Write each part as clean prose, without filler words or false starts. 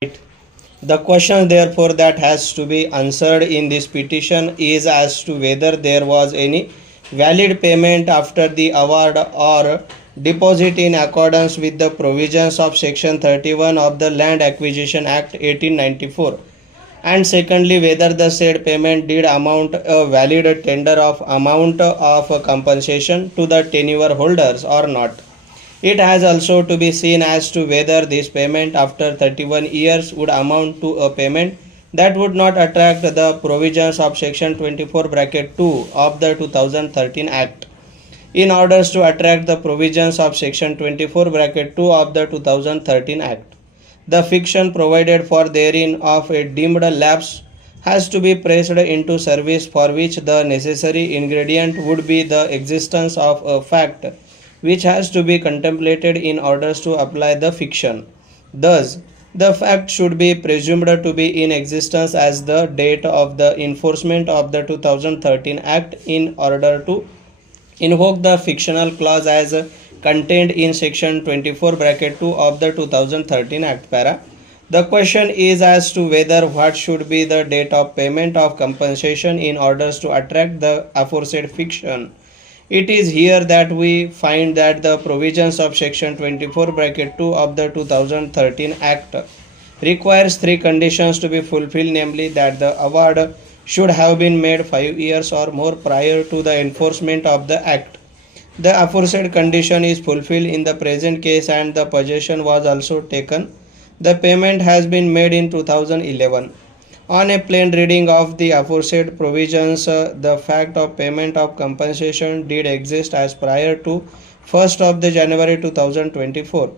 The question therefore that has to be answered in this petition is as to whether there was any valid payment after the award or deposit in accordance with the provisions of section 31 of the Land Acquisition Act 1894, and secondly whether the said payment did amount a valid tender of amount of compensation to the tenure holders or not. It has also to be seen as to whether this payment after 31 years would amount to a payment that would not attract the provisions of section 24 bracket 2 of the 2013 Act. In order to attract the provisions of section 24 bracket 2 of the 2013 Act, the fiction provided for therein of a deemed lapse has to be placed into service, for which the necessary ingredient would be the existence of a fact which has to be contemplated in order to apply the fiction. Thus, the fact should be presumed to be in existence as the date of the enforcement of the 2013 Act in order to invoke the fictional clause as contained in section 24 bracket 2 of the 2013 Act. The question is as to whether what should be the date of payment of compensation in order to attract the aforesaid fiction. It is here that we find that the provisions of section 24 bracket 2 of the 2013 Act requires three conditions to be fulfilled, namely that the award should have been made 5 years or more prior to the enforcement of the Act. The aforesaid condition is fulfilled in the present case and the possession was also taken. The payment has been made in 2011. On a plain reading of the aforesaid provisions, the fact of payment of compensation did exist as prior to 1st of the January 2024.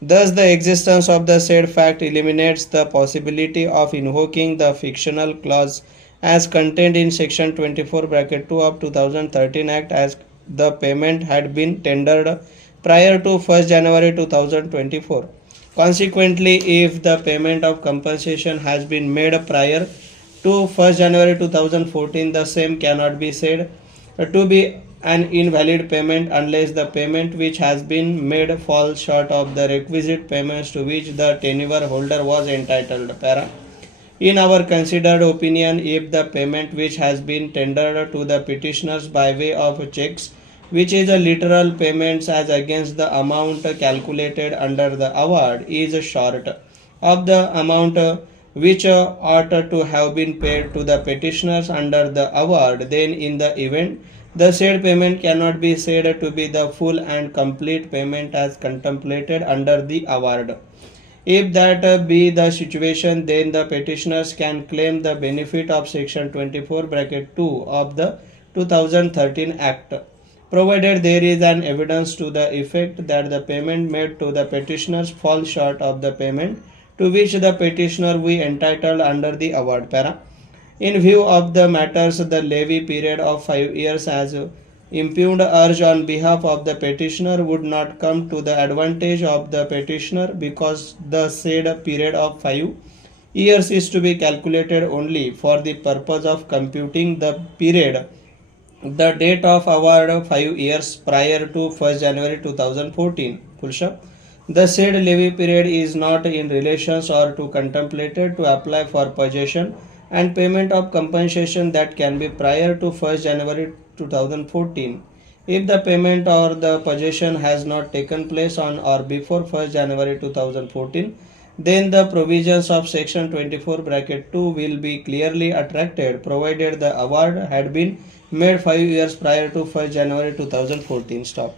Thus, the existence of the said fact eliminates the possibility of invoking the fictional clause as contained in section 24 bracket 2 of 2013 Act, as the payment had been tendered prior to 1st January 2024. Consequently, if the payment of compensation has been made prior to 1st January 2014, the same cannot be said to be an invalid payment unless the payment which has been made falls short of the requisite payments to which the tenure holder was entitled. In our considered opinion, if the payment which has been tendered to the petitioners by way of checks, which is a literal payments as against the amount calculated under the award, is short of the amount which ought to have been paid to the petitioners under the award, then in the event the said payment cannot be said to be the full and complete payment as contemplated under the award. If that be the situation, then the petitioners can claim the benefit of section 24 bracket 2 of the 2013 Act, provided there is an evidence to the effect that the payment made to the petitioners falls short of the payment to which the petitioner we entitled under the award. In view of the matters, the levy period of 5 years as impugned urged on behalf of the petitioner would not come to the advantage of the petitioner, because the said period of 5 years is to be calculated only for the purpose of computing the period the date of award 5 years prior to 1st January 2014. The said levy period is not in relations or to contemplated to apply for possession and payment of compensation that can be prior to 1st January 2014. If the payment or the possession has not taken place on or before 1st January 2014, then the provisions of section 24 bracket 2 will be clearly attracted, provided the award had been made 5 years prior to 1st January 2014. Stop.